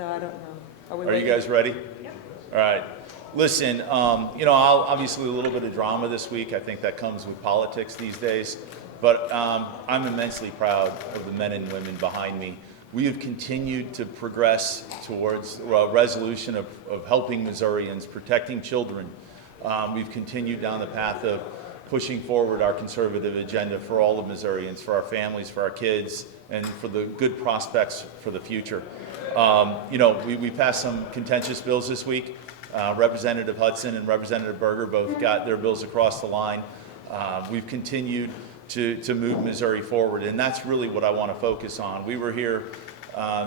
so I don't know. Are you guys ready? Yep. All right. Listen, obviously a little bit of drama this week. I think that comes with politics these days. But I'm immensely proud of the men and women behind me. We have continued to progress towards resolution of helping Missourians, protecting children. We've continued down the path of pushing forward our conservative agenda for all of Missourians, for our families, for our kids, and for the good prospects for the future. We passed some contentious bills this week. Representative Hudson and Representative Berger both got their bills across the line. We've continued to move Missouri forward, and that's really what I want to focus on. We were here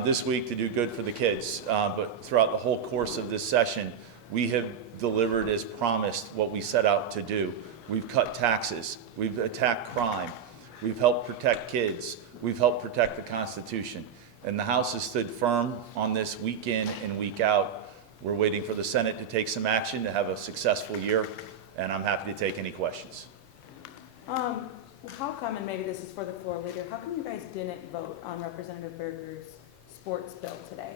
this week to do good for the kids, but throughout the whole course of this session, we have delivered as promised what we set out to do. We've cut taxes, we've attacked crime, we've helped protect kids, we've helped protect the Constitution, and the House has stood firm on this week in and week out. We're waiting for the Senate to take some action to have a successful year, and I'm happy to take any questions. How come, and maybe this is for the floor leader, how come you guys didn't vote on Representative Berger's sports bill today?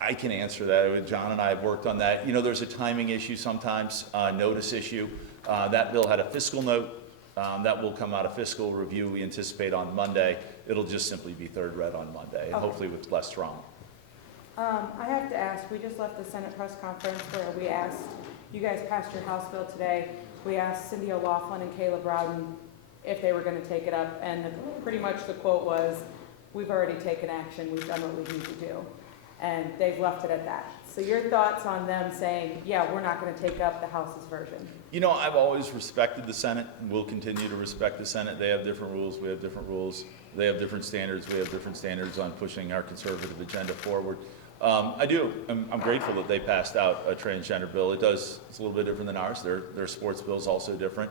I can answer that. John and I have worked on that. There's a timing issue sometimes, notice issue. That bill had a fiscal note. That will come out of fiscal review we anticipate on Monday. It'll just simply be third read on Monday, and hopefully with less drama. I have to ask, we just left the Senate press conference where we asked, you guys passed your House bill today. We asked Cindy O'Laughlin and Caleb Rowden if they were going to take it up, and pretty much the quote was, we've already taken action, we've done what we need to do. And they've left it at that. So your thoughts on them saying, yeah, we're not going to take up the House's version? I've always respected the Senate, and will continue to respect the Senate. They have different rules, we have different rules. They have different standards, we have different standards on pushing our conservative agenda forward. I'm grateful that they passed out a transgender bill. It's a little bit different than ours. Their sports bill is also different.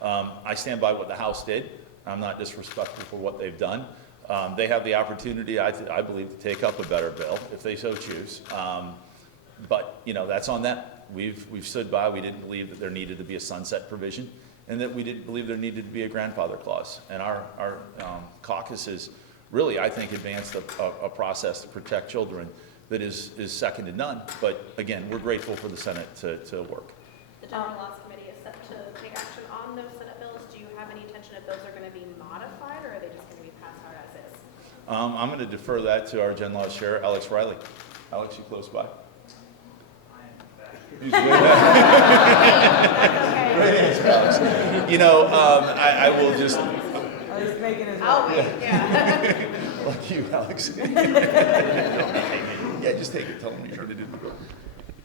I stand by what the House did. I'm not disrespectful for what they've done. They have the opportunity, I believe, to take up a better bill if they so choose. But that's on them. We've stood by. We didn't believe that there needed to be a sunset provision, and that we didn't believe there needed to be a grandfather clause. And our caucus has really, I think, advanced a process to protect children that is second to none. But again, we're grateful for the Senate to work. The General Laws Committee is set to take action on those Senate bills. Do you have any intention if those are going to be modified, or are they just going to be passed out as is? I'm going to defer that to our Gen Laws Chair, Alex Riley. Alex, you close by? He's with Great answer, Alex. I will just. Oh, he's making his I'll wait, yeah. Like you, Alex. Yeah, just take it. Tell them what you're trying to do.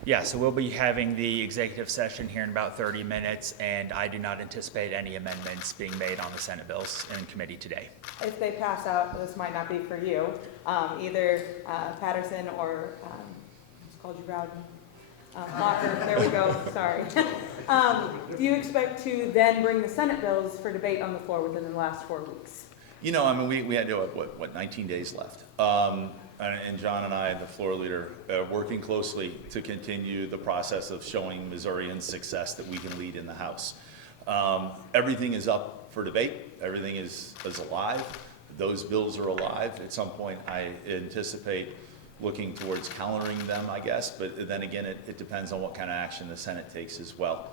Yeah, so we'll be having the executive session here in about 30 minutes, and I do not anticipate any amendments being made on the Senate bills in committee today. If they pass out, this might not be for you, either Patterson or, what's called you, Rowden? Plocher, there we go, sorry. Do you expect to then bring the Senate bills for debate on the floor within the last 4 weeks? We had, 19 days left. And John and I, the floor leader, working closely to continue the process of showing Missourians success that we can lead in the House. Everything is up for debate. Everything is alive. Those bills are alive. At some point, I anticipate looking towards calendaring them, I guess. But then again, it depends on what kind of action the Senate takes as well.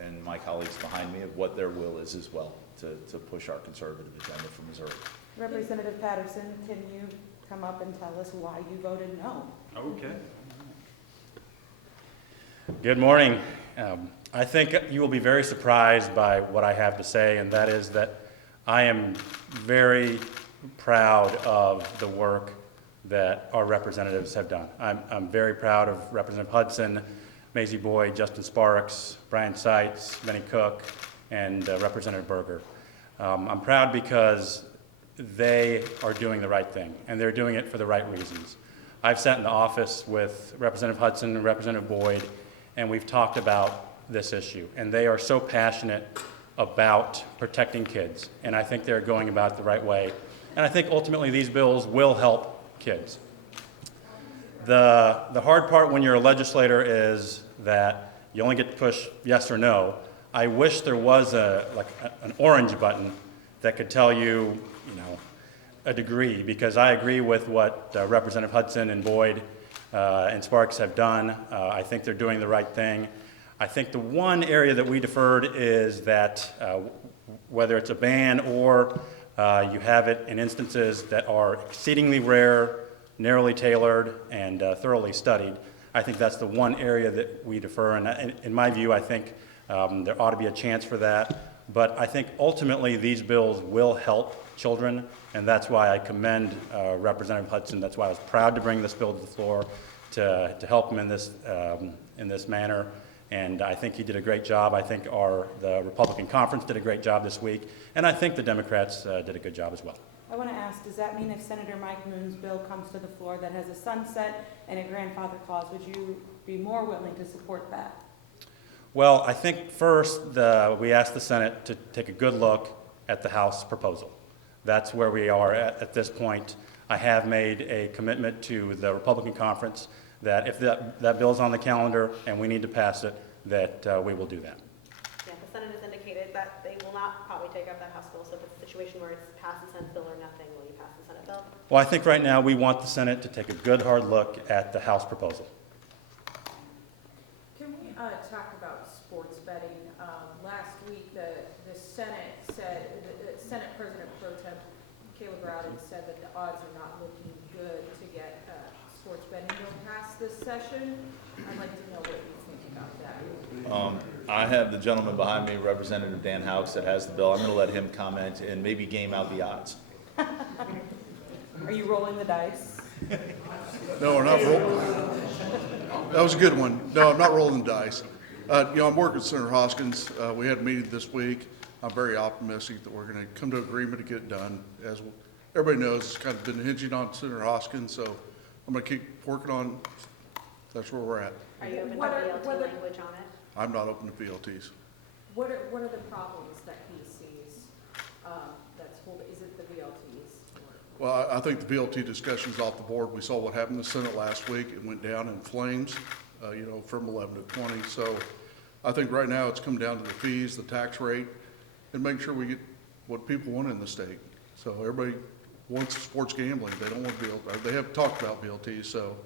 And my colleagues behind me of what their will is as well to push our conservative agenda for Missouri. Representative Patterson, can you come up and tell us why you voted no? Okay. Good morning. I think you will be very surprised by what I have to say, and that is that I am very proud of the work that our representatives have done. I'm very proud of Representative Hudson, Maisie Boyd, Justin Sparks, Brian Seitz, Benny Cook, and Representative Berger. I'm proud because they are doing the right thing, and they're doing it for the right reasons. I've sat in the office with Representative Hudson and Representative Boyd, and we've talked about this issue, and they are so passionate about protecting kids, and I think they're going about it the right way. And I think ultimately these bills will help kids. The hard part when you're a legislator is that you only get to push yes or no. I wish there was an orange button that could tell you, a degree, because I agree with what Representative Hudson and Boyd and Sparks have done. I think they're doing the right thing. I think the one area that we deferred is that whether it's a ban or you have it in instances that are exceedingly rare, narrowly tailored, and thoroughly studied, I think that's the one area that we defer. And in my view, I think there ought to be a chance for that. But I think ultimately these bills will help children, and that's why I commend Representative Hudson. That's why I was proud to bring this bill to the floor to help him in this manner. And I think he did a great job. I think the Republican conference did a great job this week, and I think the Democrats did a good job as well. I want to ask, does that mean if Senator Mike Moon's bill comes to the floor that has a sunset and a grandfather clause, would you be more willing to support that? Well, I think first we asked the Senate to take a good look at the House proposal. That's where we are at this point. I have made a commitment to the Republican conference that if that bill's on the calendar and we need to pass it, that we will do that. Yeah, the Senate has indicated that they will not probably take up that House bill, so if it's a situation where it's pass the Senate bill or nothing, will you pass the Senate bill? Well, I think right now we want the Senate to take a good hard look at the House proposal. Can we talk about sports betting? Last week, the Senate said, the Senate President Pro Tem Caleb Rowden said that the odds are not looking good to get sports betting bill passed this session. I'd like to know what you think about that. I have the gentleman behind me, Representative Dan Houks, that has the bill. I'm going to let him comment and maybe game out the odds. Are you rolling the dice? No, we're not rolling. That was a good one. No, I'm not rolling the dice. I'm working with Senator Hoskins. We had a meeting this week. I'm very optimistic that we're going to come to agreement to get it done. As everybody knows, it's kind of been hinging on Senator Hoskins, so I'm going to keep working on. That's where we're at. Are you open to What are- BLT what are- language on it? I'm not open to VLTs. What are the problems that he sees that's holding, is it the VLTs? Well, I think the VLT discussion's off the board. We saw what happened in the Senate last week. It went down in flames, from 11 to 20. So I think right now it's come down to the fees, the tax rate, and make sure we get what people want in the state. So everybody wants sports gambling. They don't want VLT. They have talked about VLT, so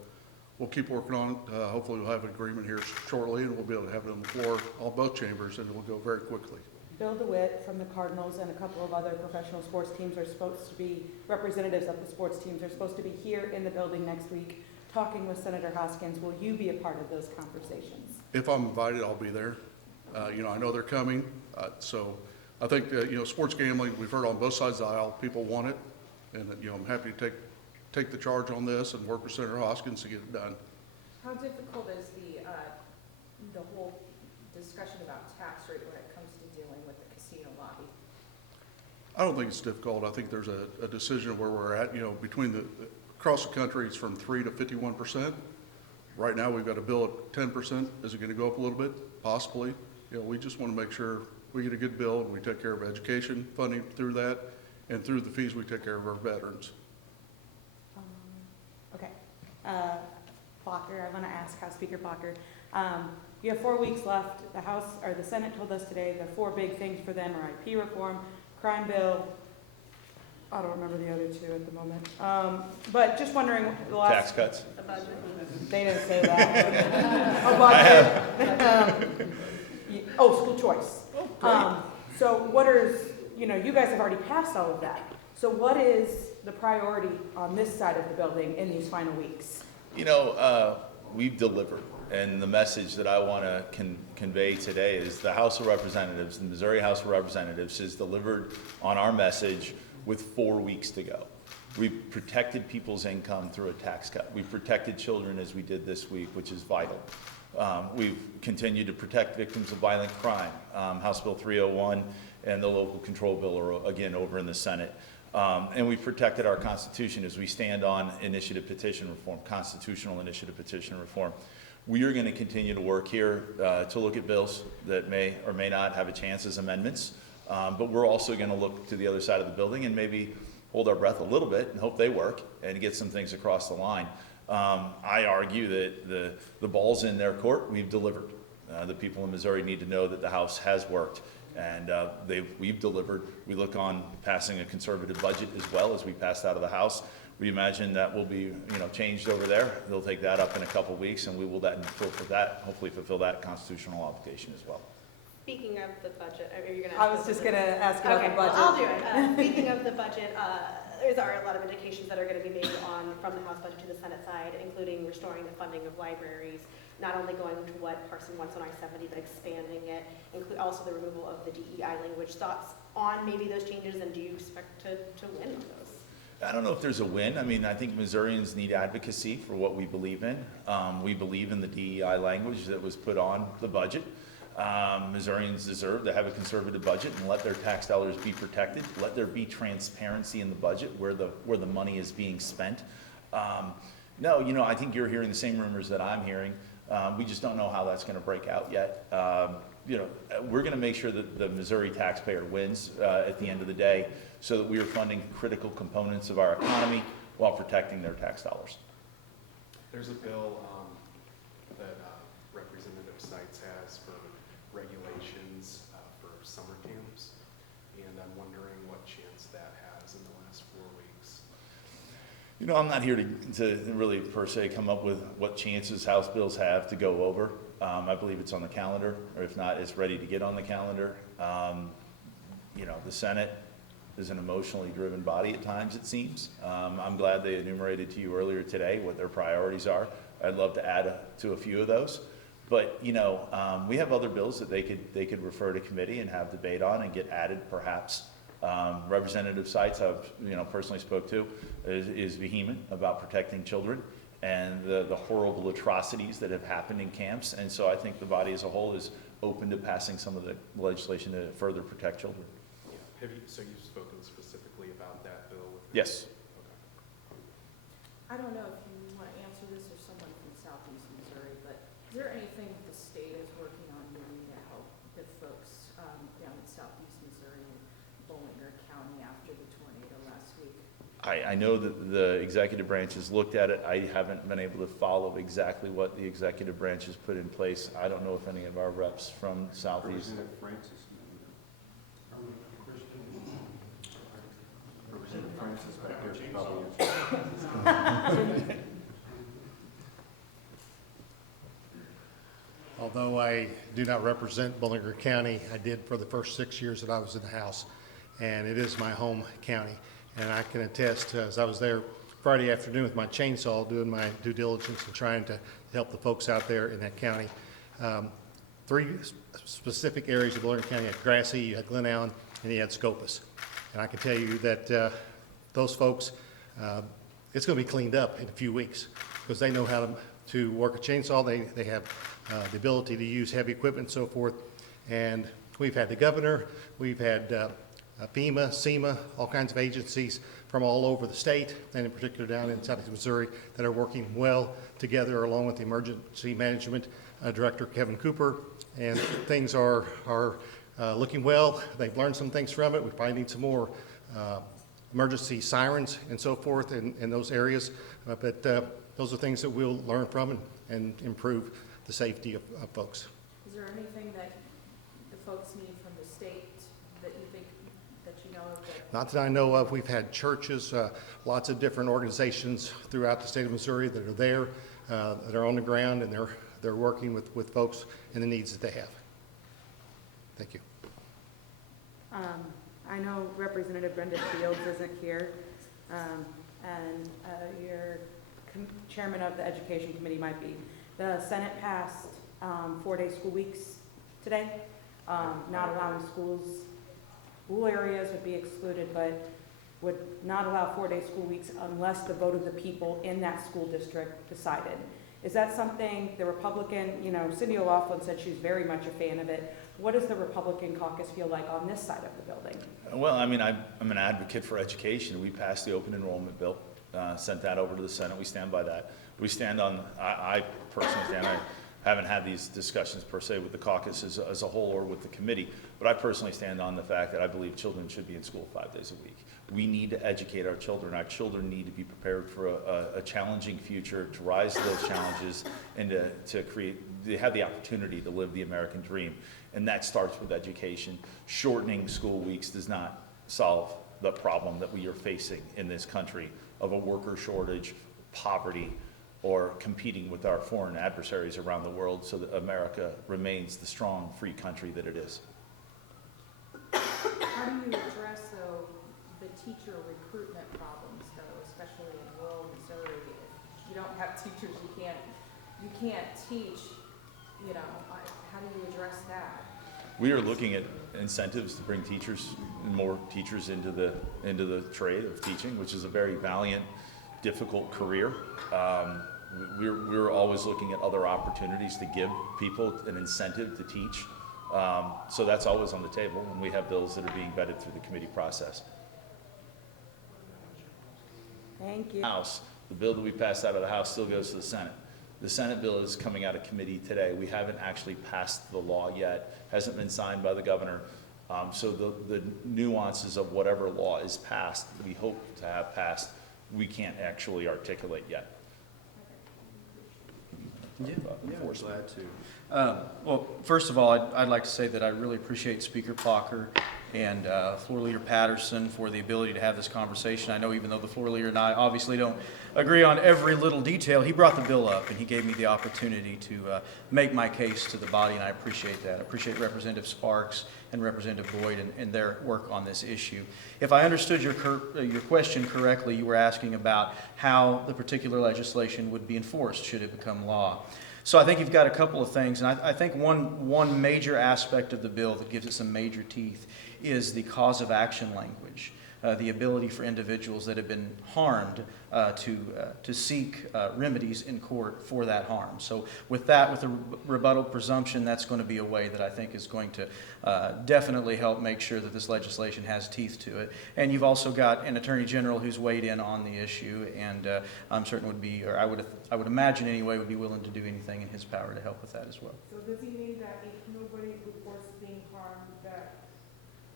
we'll keep working on it. Hopefully we'll have an agreement here shortly, and we'll be able to have it on the floor, all both chambers, and it will go very quickly. Bill DeWitt from the Cardinals and a couple of other professional sports teams are supposed to be, representatives of the sports teams are supposed to be here in the building next week talking with Senator Hoskins. Will you be a part of those conversations? If I'm invited, I'll be there. I know they're coming, so I think, sports gambling, we've heard on both sides of the aisle, people want it, and, I'm happy to take the charge on this and work with Senator Hoskins to get it done. How difficult is the whole discussion about tax rate when it comes to dealing with the casino lobby? I don't think it's difficult. I think there's a decision where we're at, across the country, it's from 3 to 51%. Right now, we've got a bill at 10%. Is it going to go up a little bit? Possibly. We just want to make sure we get a good bill and we take care of education funding through that, and through the fees, we take care of our veterans. Okay. Plocher, I want to ask House Speaker Plocher. You have 4 weeks left. The Senate told us today the 4 big things for them are IP reform, crime bill. I don't remember the other 2 at the moment. But just wondering, the last. Tax cuts? The budget? They didn't say that. A budget. School choice. So what is, you guys have already passed all of that. So what is the priority on this side of the building in these final weeks? We've delivered. And the message that I want to convey today is the House of Representatives, the Missouri House of Representatives, has delivered on our message with 4 weeks to go. We've protected people's income through a tax cut. We've protected children as we did this week, which is vital. We've continued to protect victims of violent crime. House Bill 301 and the local control bill are, again, over in the Senate. And we've protected our Constitution as we stand on initiative petition reform, constitutional initiative petition reform. We are going to continue to work here to look at bills that may or may not have a chance as amendments. But we're also going to look to the other side of the building and maybe hold our breath a little bit and hope they work and get some things across the line. I argue that the ball's in their court. We've delivered. The people in Missouri need to know that the House has worked And we've delivered. We look on passing a conservative budget as well as we passed out of the House. We imagine that will be, changed over there. They'll take that up in a couple of weeks, and we will hopefully fulfill that constitutional obligation as well. Speaking of the budget, are you gonna? I was just gonna ask about the Okay, budget. well, I'll do it. Speaking of the budget, there are a lot of indications that are gonna be made from the House budget to the Senate side, including restoring the funding of libraries, not only going to what Parson wants on I-70, but expanding it, include also the removal of the DEI language. Thoughts on maybe those changes, and do you expect to win on those? I don't know if there's a win. I mean, I think Missourians need advocacy for what we believe in. We believe in the DEI language that was put on the budget. Missourians deserve to have a conservative budget and let their tax dollars be protected. Let there be transparency in the budget where the money is being spent. No, I think you're hearing the same rumors that I'm hearing. We just don't know how that's going to break out yet. We're going to make sure that the Missouri taxpayer wins at the end of the day, so that we are funding critical components of our economy while protecting their tax dollars. There's a bill that Representative Seitz has for regulations for summer camps, and I'm wondering what chance that has in the last 4 weeks. I'm not here to really per se come up with what chances House bills have to go over. I believe it's on the calendar, or if not, it's ready to get on the calendar. The Senate is an emotionally driven body at times, it seems. I'm glad they enumerated to you earlier today what their priorities are. I'd love to add to a few of those. But, we have other bills that they could refer to committee and have debate on and get added perhaps. Representative Seitz, I've personally spoke to, is vehement about protecting children and the horrible atrocities that have happened in camps. And so I think the body as a whole is open to passing some of the legislation to further protect children. Yeah. So you've spoken specifically about that bill? Yes. I don't know if you want to answer this or someone from Southeast Missouri, but is there anything that the state is working on doing to help the folks down in Southeast Missouri and Bowling County after the tornado last week? I know that the executive branch has looked at it. I haven't been able to follow exactly what the executive branch has put in place. I don't know if any of our reps from Southeast. Representative Francis back there should probably. Although I do not represent Bowling County, I did for the first 6 years that I was in the House, and it is my home county. And I can attest, as I was there Friday afternoon with my chainsaw, doing my due diligence and trying to help the folks out there in that county. 3 specific areas of Bowling County. You had Grassy, you had Glen Allen, and you had Scopus. And I can tell you that those folks, it's going to be cleaned up in a few weeks because they know how to work a chainsaw. They have the ability to use heavy equipment and so forth. And we've had the governor, we've had FEMA, SEMA, all kinds of agencies from all over the state, and in particular down in Southeast Missouri, that are working well together along with the Emergency Management Director, Kevin Cooper. And things are looking well. They've learned some things from it. We probably need some more emergency sirens and so forth in those areas. But those are things that we'll learn from and improve the safety of folks. Is there anything that the folks need from the state that you think, that you know of? Not that I know of. We've had churches, lots of different organizations throughout the state of Missouri that are there, that are on the ground, and they're working with folks and the needs that they have. Thank you. I know Representative Brenda Fields isn't here, and your chairman of the Education Committee might be. The Senate passed 4-day school weeks today, not allowing school areas would be excluded, but would not allow 4-day school weeks unless the vote of the people in that school district decided. Is that something the Republican, Cindy O'Loughlin said she's very much a fan of it. What does the Republican caucus feel like on this side of the building? Well, I mean, I'm an advocate for education. We passed the open enrollment bill, sent that over to the Senate. We stand by that. We stand on, I personally stand, Haven't had these discussions per se with the caucus as a whole or with the committee, but I personally stand on the fact that I believe children should be in school 5 days a week. We need to educate our children. Our children need to be prepared for a challenging future, to rise to those challenges, and to have the opportunity to live the American dream. And that starts with education. Shortening school weeks does not solve the problem that we are facing in this country of a worker shortage, poverty, or competing with our foreign adversaries around the world so that America remains the strong, free country that it is. How do you address, though, the teacher recruitment problems, though, especially in rural Missouri? If you don't have teachers, you can't teach, you know, how do you address that? We are looking at incentives to bring teachers, more teachers into the trade of teaching, which is a very valiant, difficult career. We're always looking at other opportunities to give people an incentive to teach. So that's always on the table, and we have bills that are being vetted through the committee process. Thank you. House, the bill that we passed out of the House still goes to the Senate. The Senate bill is coming out of committee today. We haven't actually passed the law yet, hasn't been signed by the governor. So the nuances of whatever law is passed, we hope to have passed, we can't actually articulate yet. Yeah, glad to. Well, first of all, I'd like to say that I really appreciate Speaker Plocher and Floor Leader Patterson for the ability to have this conversation. I know even though the Floor Leader and I obviously don't agree on every little detail, he brought the bill up and he gave me the opportunity to make my case to the body, and I appreciate that. I appreciate Representative Sparks and Representative Boyd and their work on this issue. If I understood your question correctly, you were asking about how the particular legislation would be enforced should it become law. So I think you've got a couple of things, and I think one major aspect of the bill that gives it some major teeth is the cause of action language, the ability for individuals that have been harmed to seek remedies in court for that harm. So with that, with the rebuttal presumption, that's going to be a way that I think is going to definitely help make sure that this legislation has teeth to it. And you've also got an Attorney General who's weighed in on the issue, and I'm certain would be, or I would imagine anyway, would be willing to do anything in his power to help with that as well. So does he mean that if nobody reports being harmed, that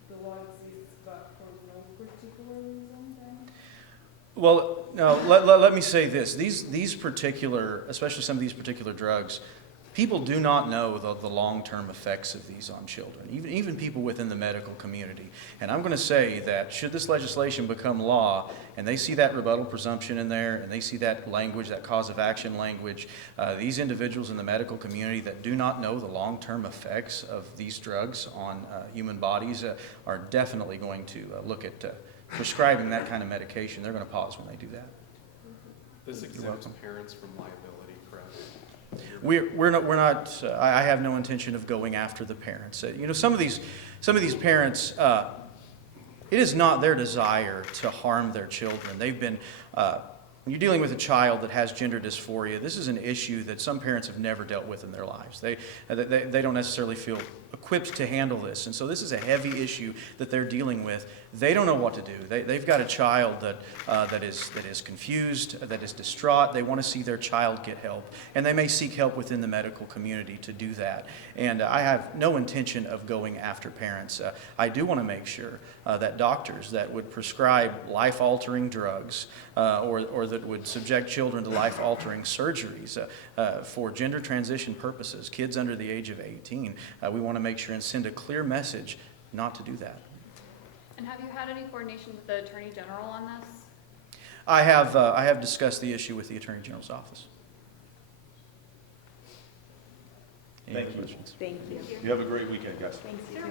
the law exists but for no particular reason then? Well, no, let me say this. These particular, especially some of these particular drugs, people do not know the long-term effects of these on children, even people within the medical community. And I'm going to say that should this legislation become law and they see that rebuttal presumption in there and they see that language, that cause of action language, these individuals in the medical community that do not know the long-term effects of these drugs on human bodies are definitely going to look at prescribing that kind of medication. They're going to pause when they do that. This exempts parents from liability, correct? We're not. I have no intention of going after the parents. You know, some of these parents, it is not their desire to harm their children. They've been. When you're dealing with a child that has gender dysphoria, this is an issue that some parents have never dealt with in their lives. They don't necessarily feel equipped to handle this, and so this is a heavy issue that they're dealing with. They don't know what to do. They've got a child that is confused, that is distraught. They want to see their child get help, and they may seek help within the medical community to do that. And I have no intention of going after parents. I do want to make sure that doctors that would prescribe life-altering drugs or that would subject children to life-altering surgeries for gender transition purposes, kids under the age of 18, we want to make sure and send a clear message not to do that. And have you had any coordination with the Attorney General on this? I have discussed the issue with the Attorney General's office. Any Thank other you. questions? Thank you. You have a great weekend, guys. Thanks, you too.